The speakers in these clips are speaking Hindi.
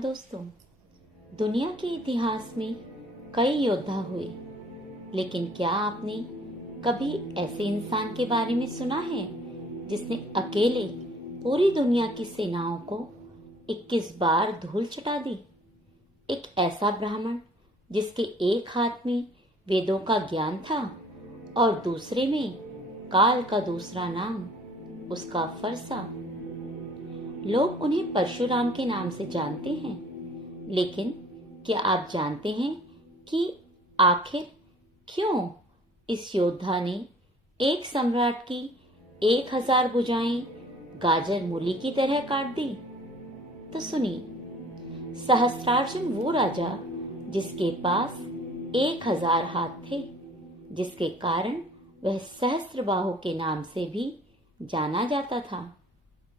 दोस्तों, दुनिया के इतिहास में कई योद्धा हुए, लेकिन क्या आपने कभी ऐसे इंसान के बारे में सुना है जिसने अकेले पूरी दुनिया की सेनाओं को 21 बार धूल चटा दी? एक ऐसा ब्राह्मण जिसके एक हाथ में वेदों का ज्ञान था और दूसरे में काल का दूसरा नाम, उसका फरसा। लोग उन्हें परशुराम के नाम से जानते हैं, लेकिन क्या आप जानते हैं कि आखिर क्यों इस योद्धा ने एक सम्राट की 1000 भुजाएं गाजर मूली की तरह काट दी? तो सुनिए, सहस्त्रार्जुन वो राजा जिसके पास 1000 हाथ थे, जिसके कारण वह सहस्त्रबाहु के नाम से भी जाना जाता था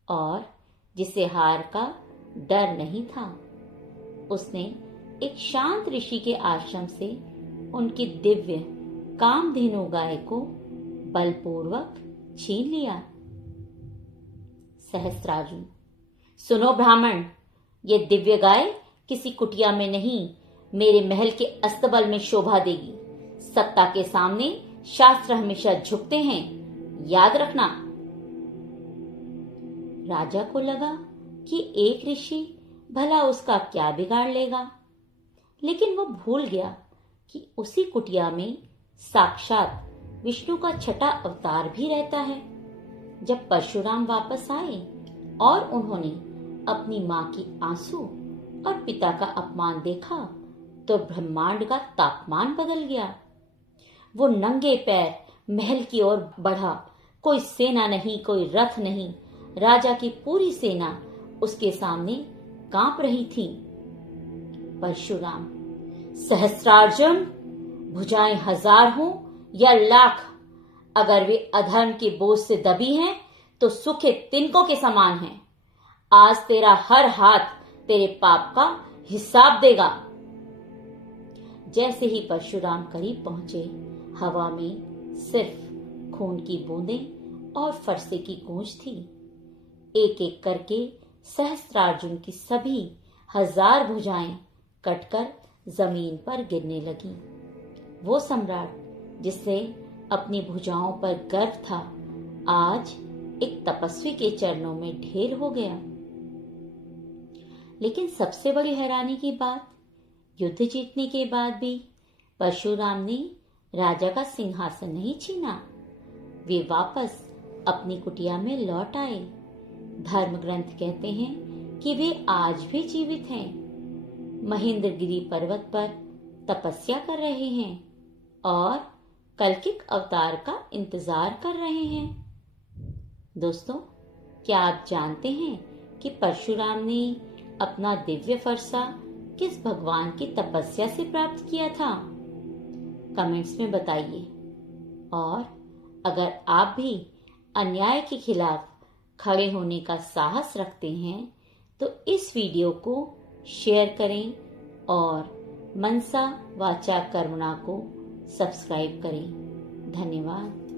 और जिसे हार का डर नहीं था। उसने एक शांत ऋषि के आश्रम से उनकी दिव्य कामधेनु गाय को बलपूर्वक छीन लिया। सहस्त्रार्जुन: सुनो ब्राह्मण, ये दिव्य गाय किसी कुटिया में नहीं, मेरे महल के अस्तबल में शोभा देगी। सत्ता के सामने शास्त्र हमेशा झुकते हैं, याद रखना। राजा को लगा कि एक ऋषि भला उसका क्या बिगाड़ लेगा, लेकिन वो भूल गया कि उसी कुटिया में साक्षात विष्णु का छठा अवतार भी रहता है। जब परशुराम वापस आए और उन्होंने अपनी मां की आंसू और पिता का अपमान देखा, तो ब्रह्मांड का तापमान बदल गया। वो नंगे पैर महल की ओर बढ़ा। कोई सेना नहीं, कोई रथ नहीं, राजा की पूरी सेना उसके सामने कांप रही थी। परशुराम: सहस्त्रार्जुन, भुजाएं 1000 हों या लाख, अगर वे अधर्म के बोझ से दबी हैं तो सूखे तिनकों के समान हैं। आज तेरा हर हाथ तेरे पाप का हिसाब देगा। जैसे ही परशुराम करीब पहुंचे, हवा में सिर्फ खून की बूंदें और फरसे की गूंज थी। एक एक करके सहस्त्रार्जुन की सभी 1000 भुजाएं कटकर जमीन पर गिरने लगी। वो सम्राट जिससे अपनी भुजाओं पर गर्व था, आज एक तपस्वी के चरणों में ढेर हो गया। लेकिन सबसे बड़ी हैरानी की बात, युद्ध जीतने के बाद भी परशुराम ने राजा का सिंहासन नहीं छीना। वे वापस अपनी कुटिया में लौट आए। धर्म ग्रंथ कहते हैं कि वे आज भी जीवित हैं, महेंद्रगिरी पर्वत पर तपस्या कर रहे हैं और कल्किक अवतार का इंतजार कर रहे हैं। दोस्तों, क्या आप जानते हैं कि परशुराम ने अपना दिव्य फरसा किस भगवान की तपस्या से प्राप्त किया था? कमेंट्स में बताइए। और अगर आप भी अन्याय के खिलाफ खड़े होने का साहस रखते हैं तो इस वीडियो को शेयर करें और मनसा वाचा कर्मणा को सब्सक्राइब करें। धन्यवाद।